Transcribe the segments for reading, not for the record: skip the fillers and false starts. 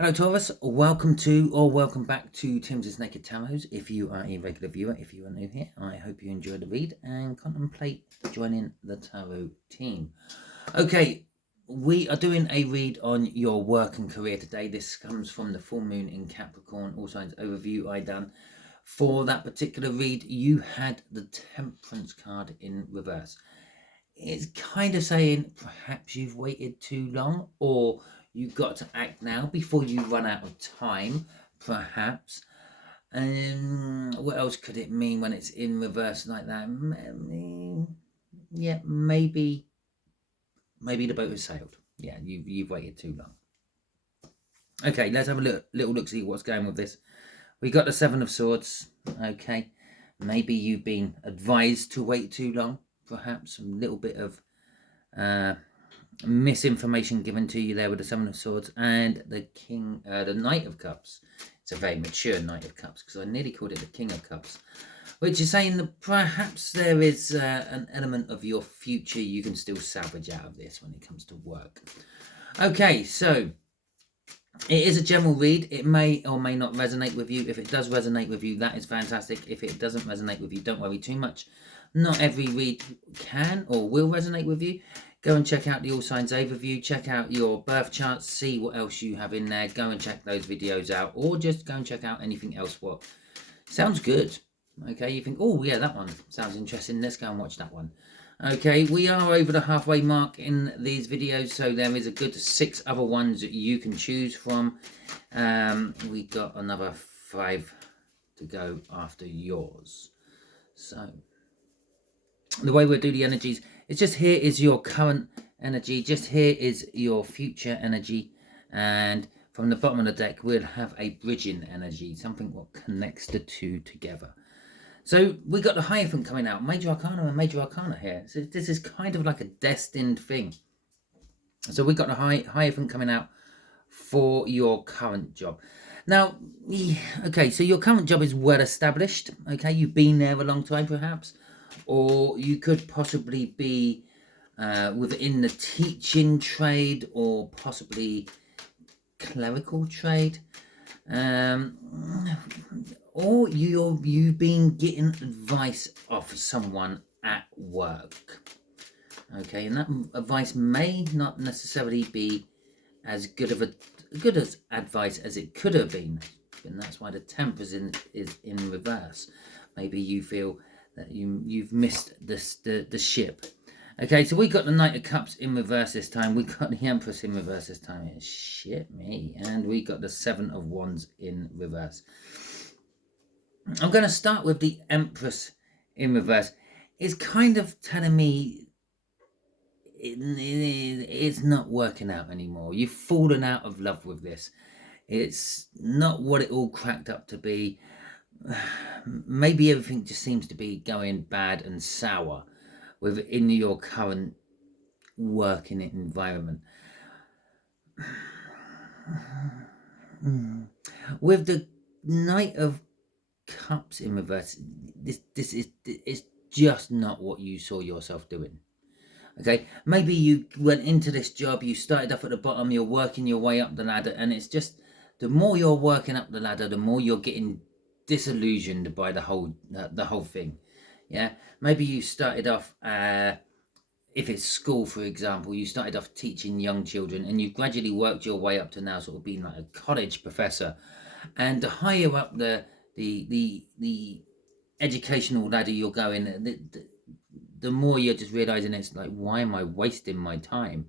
Hello Taurus, welcome to or welcome back to Timsy Naked Tarot. If you are a regular viewer, if you are new here, I hope you enjoy the read and contemplate joining the tarot team. Okay, we are doing a read on your work and career today. This comes from the full moon in Capricorn, all signs overview I done. For that particular read, you had the Temperance card in reverse. It's kind of saying perhaps you've waited too long, or you've got to act now before you run out of time, perhaps. What else could it mean when it's in reverse like that? Yeah, maybe the boat has sailed. Yeah, you've waited too long. Okay, let's have a little look, see what's going with this. We got the Seven of Swords. Okay, maybe you've been advised to wait too long. Perhaps a little bit of misinformation given to you there with the Seven of Swords and the the Knight of Cups. It's a very mature Knight of Cups because I nearly called it the King of Cups, which is saying that perhaps there is an element of your future you can still salvage out of this when it comes to work. Okay, so it is a general read. It may or may not resonate with you. If it does resonate with you, that is fantastic. If it doesn't resonate with you, don't worry too much. Not every read can or will resonate with you. Go and check out the All Signs Overview. Check out your birth charts. See what else you have in there. Go and check those videos out. Or just go and check out anything else what sounds good. Okay, you think, oh yeah, that one sounds interesting. Let's go and watch that one. Okay, we are over the halfway mark in these videos, so there is a good 6 other ones that you can choose from. We got another 5 to go after yours. So the way we'll do the energies is just here is your current energy, just here is your future energy, and from the bottom of the deck we'll have a bridging energy, something what connects the two together. So we got the Hierophant coming out, Major Arcana and Major Arcana here. So this is kind of like a destined thing. So we got the Hierophant coming out for your current job. Now, okay, so your current job is well established. Okay, you've been there a long time perhaps. Or you could possibly be within the teaching trade or possibly clerical trade. Or you've been getting advice off someone at work. Okay, and that advice may not necessarily be as good as advice as it could have been, and that's why the Temperance is in reverse. Maybe you feel that you've missed the ship. Okay, so we got the Knight of Cups in reverse this time. We got the Empress in reverse this time. Shit me. And we got the Seven of Wands in reverse. I'm going to start with the Empress in reverse. It's kind of telling me it's not working out anymore. You've fallen out of love with this. It's not what it all cracked up to be. Maybe everything just seems to be going bad and sour within your current working environment. With the Knight of Cups in reverse, this is just not what you saw yourself doing. Okay, maybe you went into this job, you started off at the bottom, you're working your way up the ladder, and it's just the more you're working up the ladder, the more you're getting disillusioned by the whole thing. Yeah, maybe you started off if it's school, for example, you started off teaching young children and you gradually worked your way up to now sort of being like a college professor. And the higher up the educational ladder you're going, the more you're just realizing it's like, why am I wasting my time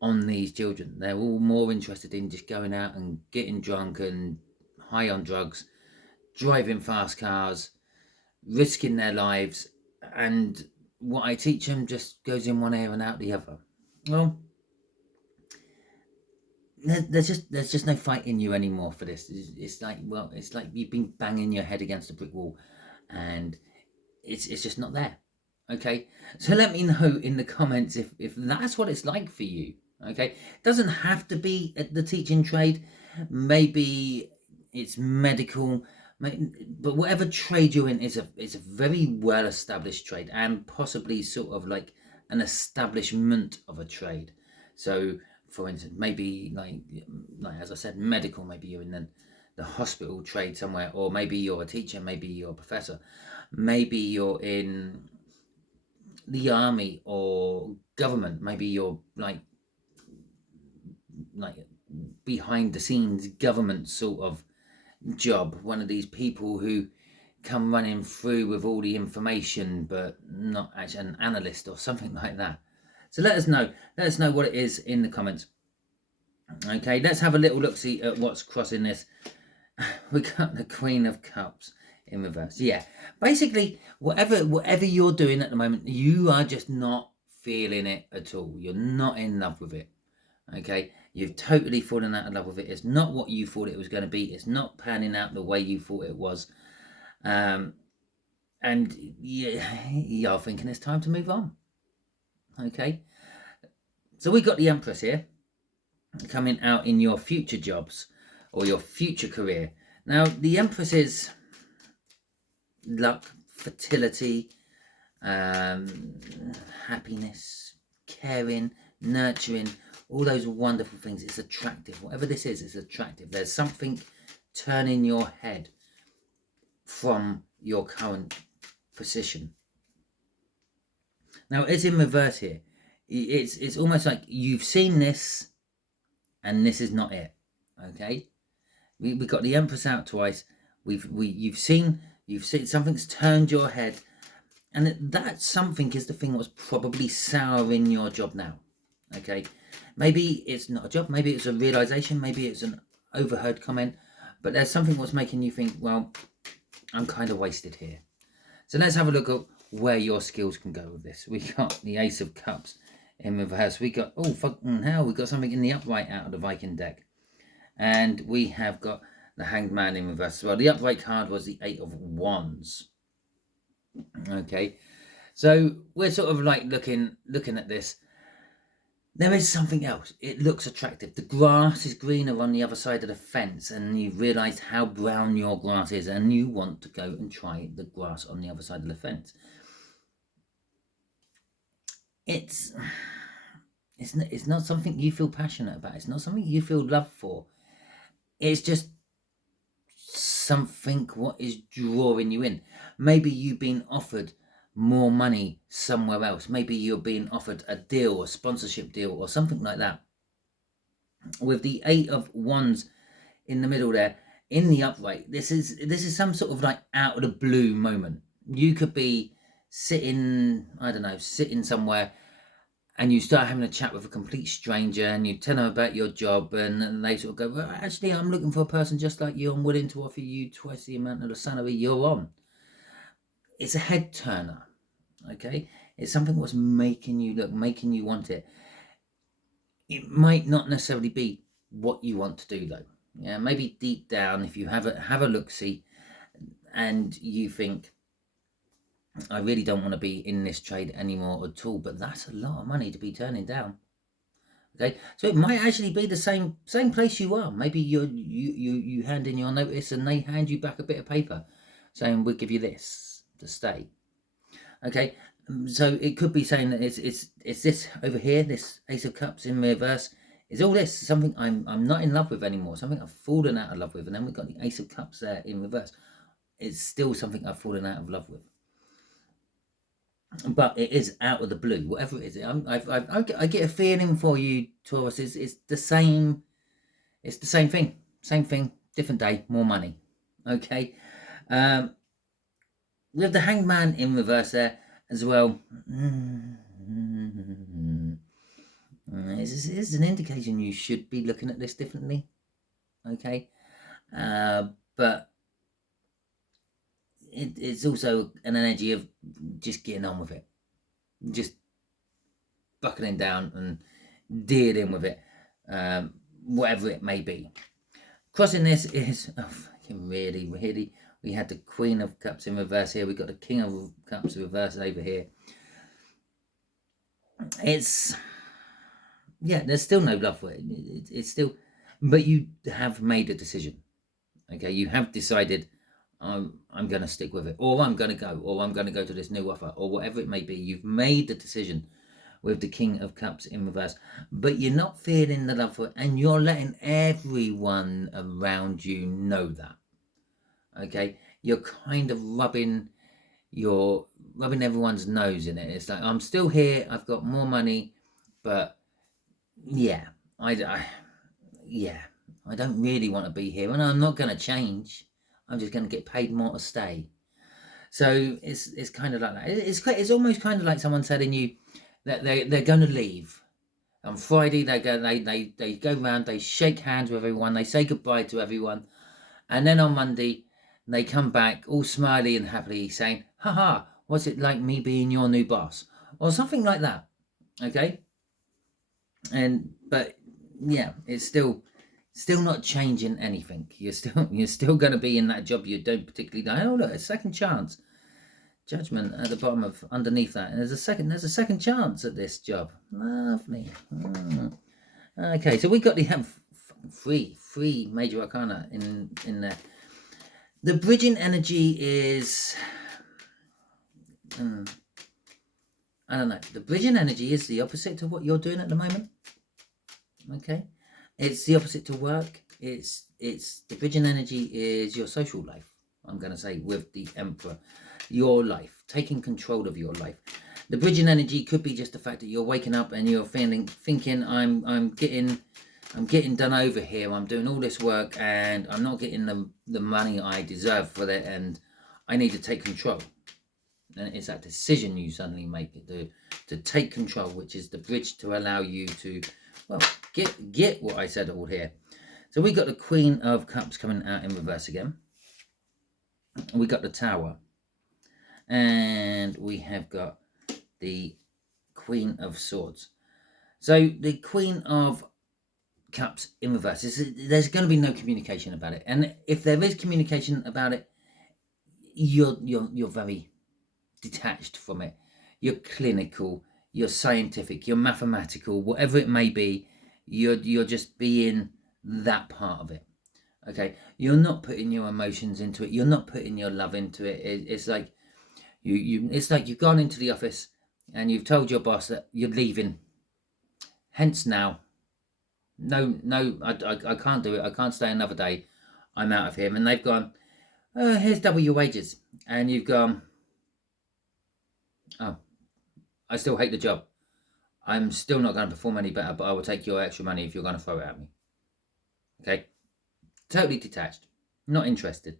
on these children? They're all more interested in just going out and getting drunk and high on drugs, driving fast cars, risking their lives, and what I teach them just goes in one ear and out the other. Well, there's just no fight in you anymore for this. It's like, well, it's like you've been banging your head against a brick wall, and it's just not there. Okay, so let me know in the comments if that's what it's like for you. Okay, it doesn't have to be at the teaching trade. Maybe it's medical, but whatever trade you're in is a very well established trade, and possibly sort of like an establishment of a trade. So for instance, maybe like as I said, medical. Maybe you're in the hospital trade somewhere, or maybe you're a teacher, maybe you're a professor, maybe you're in the army or government, maybe you're like behind the scenes government sort of job, one of these people who come running through with all the information but not actually an analyst or something like that. So let us know what it is in the comments. Okay, let's have a little look see at what's crossing this. We got the Queen of Cups in reverse. Yeah, basically whatever you're doing at the moment, you are just not feeling it at all. You're not in love with it. Okay, you've totally fallen out of love with it. It's not what you thought it was going to be. It's not panning out the way you thought it was. And you're thinking it's time to move on. Okay, so we got the Empress here coming out in your future jobs or your future career. Now the Empress is luck, fertility, happiness, caring, nurturing, all those wonderful things. It's attractive. Whatever this is, it's attractive. There's something turning your head from your current position. Now it's in reverse here. It's almost like you've seen this and this is not it. Okay, we got the Empress out twice. You've seen something's turned your head, and that something is the thing that's probably souring your job now. Okay, maybe it's not a job, maybe it's a realization, maybe it's an overheard comment, but there's something that's making you think, well, I'm kind of wasted here. So let's have a look at where your skills can go with this. We got the Ace of Cups in reverse. We got, oh fucking hell, we got something in the upright out of the Viking deck. And we have got the Hanged Man in reverse. Well, the upright card was the Eight of Wands. Okay, so we're sort of like looking at this. There is something else. It looks attractive. The grass is greener on the other side of the fence, and you realise how brown your grass is, and you want to go and try the grass on the other side of the fence. It's not something you feel passionate about. It's not something you feel love for. It's just something what is drawing you in. Maybe you've been offered more money somewhere else. Maybe you're being offered a deal, a sponsorship deal, or something like that. With the Eight of Wands in the middle there, in the upright, this is some sort of like out of the blue moment. You could be sitting, I don't know, sitting somewhere, and you start having a chat with a complete stranger, and you tell them about your job, and they sort of go, well, actually, I'm looking for a person just like you. I'm willing to offer you twice the amount of the salary you're on. It's a head turner, okay? It's something that's making you look, making you want it. It might not necessarily be what you want to do, though. Yeah, maybe deep down, if you have a look-see, and you think, I really don't want to be in this trade anymore at all, but that's a lot of money to be turning down. Okay, so it might actually be the same place you are. Maybe you hand in your notice, and they hand you back a bit of paper saying we'll give you this to stay. Okay, so it could be saying that it's this over here, this Ace of Cups in reverse. Is all this something I'm not in love with anymore, something I've fallen out of love with? And then we've got the Ace of Cups there in reverse. It's still something I've fallen out of love with, but it is out of the blue. Whatever it is, I get a feeling for you, Taurus. It's the same. It's the same thing. Same thing, different day, more money. Okay. With the Hanged Man in reverse there as well. This is an indication you should be looking at this differently. Okay. But it's also an energy of just getting on with it. Just buckling down and dealing with it. Whatever it may be. Crossing this is really, we had the Queen of Cups in reverse here. We got the King of Cups in reverse over here. It's, yeah, there's still no love for it. It's still, but you have made a decision. Okay, you have decided, I'm going to stick with it, or I'm going to go, or I'm going to go to this new offer, or whatever it may be. You've made the decision with the King of Cups in reverse. But you're not feeling the love for it, and you're letting everyone around you know that. Okay, you're kind of rubbing everyone's nose in it. It's like, I'm still here, I've got more money, but yeah, I don't really want to be here, and I'm not going to change. I'm just going to get paid more to stay. So it's kind of like that. It's almost kind of like someone telling you that they're going to leave. On Friday they go round, they shake hands with everyone, they say goodbye to everyone, and then on Monday they come back all smiley and happily saying, haha, what's it like me being your new boss? Or something like that. Okay? But yeah, it's still not changing anything. You're still going to be in that job you don't particularly like. Oh look, a second chance. Judgment at the bottom of underneath that, and there's a second chance at this job. Lovely. Okay, so we got the three major arcana in there. The bridging energy is I don't know. The bridging energy is the opposite to what you're doing at the moment. Okay, it's the opposite to work. It's the bridging energy is your social life. I'm going to say with the Emperor, your life, taking control of your life. The bridging energy could be just the fact that you're waking up and you're thinking, I'm getting done over here. I'm doing all this work and I'm not getting the money I deserve for it, and I need to take control. And it's that decision you suddenly make to take control, which is the bridge to allow you to, well, get what I said all here. So we got the Queen of Cups coming out in reverse again. We got the Tower, and we have got the Queen of Swords. So the Queen of Cups in reverse, there's going to be no communication about it, and if there is communication about it, you're very detached from it. You're clinical, you're scientific, you're mathematical, whatever it may be. You're just being that part of it. Okay, you're not putting your emotions into it. You're not putting your love into it. It's like it's like you've gone into the office and you've told your boss that you're leaving. Hence now, no, I can't do it. I can't stay another day. I'm out of here. And they've gone, here's double your wages. And you've gone, oh, I still hate the job. I'm still not going to perform any better, but I will take your extra money if you're going to throw it at me. Okay? Totally detached. Not interested.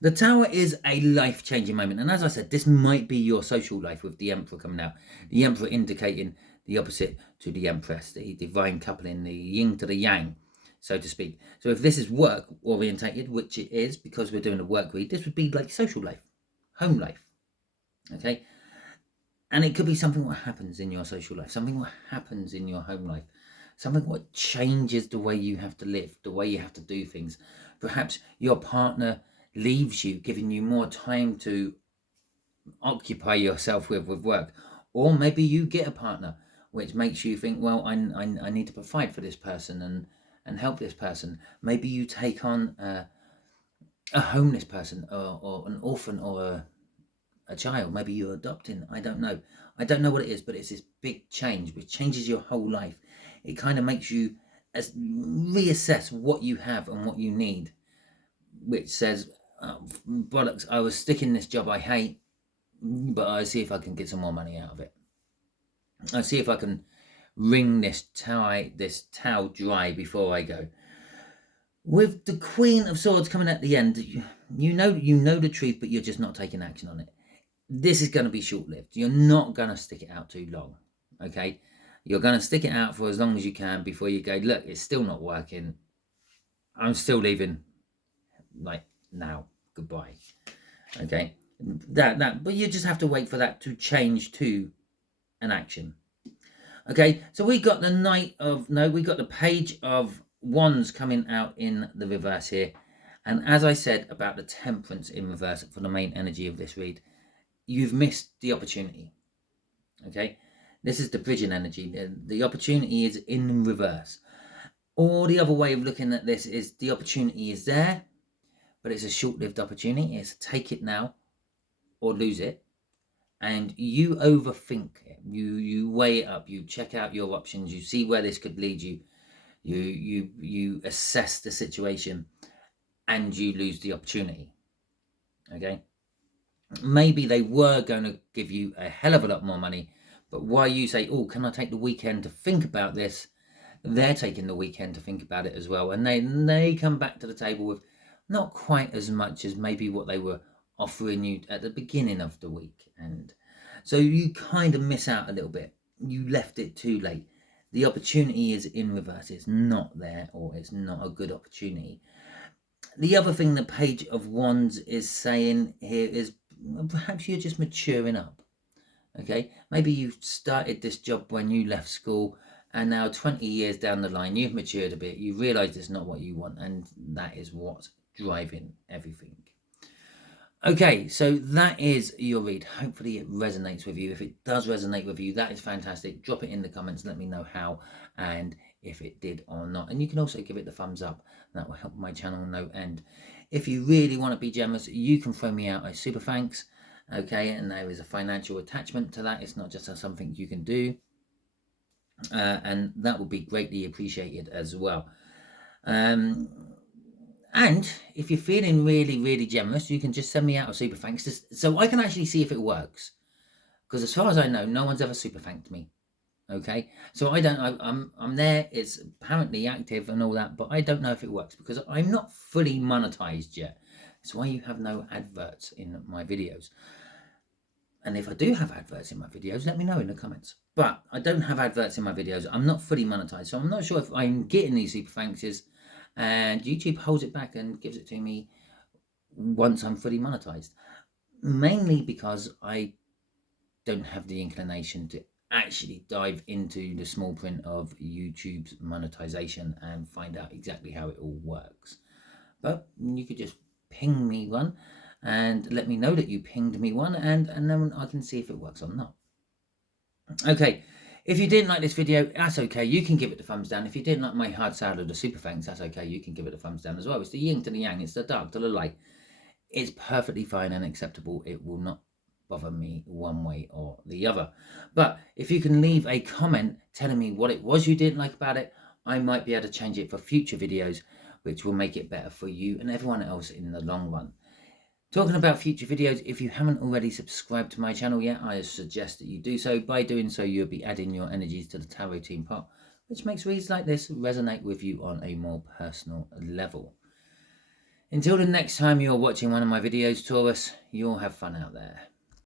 The Tower is a life-changing moment. And as I said, this might be your social life with the Emperor coming out. The Emperor indicating the opposite to the Empress, the divine coupling, the yin to the yang, so to speak. So if this is work-orientated, which it is because we're doing a work read, this would be like social life, home life. Okay? And it could be something what happens in your social life, something what happens in your home life, something what changes the way you have to live, the way you have to do things. Perhaps your partner leaves you, giving you more time to occupy yourself with work. Or maybe you get a partner, which makes you think, well, I need to provide for this person and help this person. Maybe you take on a homeless person or an orphan or a child. Maybe you're adopting. I don't know what it is, but it's this big change which changes your whole life. It kind of makes you reassess what you have and what you need, which says, bollocks, I was sticking this job I hate, but I see if I can get some more money out of it. I see if I can wring this towel dry before I go. With the Queen of Swords coming at the end, you know the truth, but you're just not taking action on it. This is going to be short-lived. You're not going to stick it out too long, okay? You're going to stick it out for as long as you can before you go, look, it's still not working. I'm still leaving, like, now. Goodbye. Okay? But you just have to wait for that to change to an action. Okay, so we got the Page of Wands coming out in the reverse here. And as I said about the Temperance in reverse for the main energy of this read, you've missed the opportunity. Okay, this is the bridging energy. The opportunity is in reverse. Or the other way of looking at this is the opportunity is there, but it's a short-lived opportunity. It's take it now or lose it. and you overthink it. You weigh it up, you check out your options, you see where this could lead you, you assess the situation, and you lose the opportunity. Okay, maybe they were going to give you a hell of a lot more money, but why you say, oh, can I take the weekend to think about this, they're taking the weekend to think about it as well, and they come back to the table with not quite as much as maybe what they were offering you at the beginning of the week. And so you kind of miss out a little bit. You left it too late. The opportunity is in reverse. It's not there, or it's not a good opportunity. The other thing the Page of Wands is saying here is perhaps you're just maturing up. Okay, maybe you started this job when you left school, and now 20 years down the line, you've matured a bit. You realise it's not what you want, and that is what's driving everything. Okay, so that is your read. Hopefully it resonates with you. If it does resonate with you, that is fantastic. Drop it in the comments. Let me know how and if it did or not. And you can also give it the thumbs up. That will help my channel no end. If you really want to be generous, you can throw me out a super thanks. Okay, and there is a financial attachment to that. It's not just something you can do. And that will be greatly appreciated as well. And if you're feeling really, really generous, you can just send me out a super thanks so I can actually see if it works. Because as far as I know, no one's ever super thanked me. Okay, so I'm there. It's apparently active and all that, but I don't know if it works because I'm not fully monetized yet. That's why you have no adverts in my videos. And if I do have adverts in my videos, let me know in the comments. But I don't have adverts in my videos. I'm not fully monetized, so I'm not sure if I'm getting these super thanks, and YouTube holds it back and gives it to me once I'm fully monetized. Mainly because I don't have the inclination to actually dive into the small print of YouTube's monetization and find out exactly how it all works. But you could just ping me one and let me know that you pinged me one, and then I can see if it works or not. Okay, if you didn't like this video, that's okay. You can give it the thumbs down. If you didn't like my hard side or the super thanks, that's okay. You can give it a thumbs down as well. It's the yin to the yang. It's the dark to the light. It's perfectly fine and acceptable. It will not bother me one way or the other. But if you can leave a comment telling me what it was you didn't like about it, I might be able to change it for future videos, which will make it better for you and everyone else in the long run. Talking about future videos, if you haven't already subscribed to my channel yet, I suggest that you do so. By doing so, you'll be adding your energies to the tarot team pot, which makes reads like this resonate with you on a more personal level. Until the next time you're watching one of my videos, Taurus, you'll have fun out there.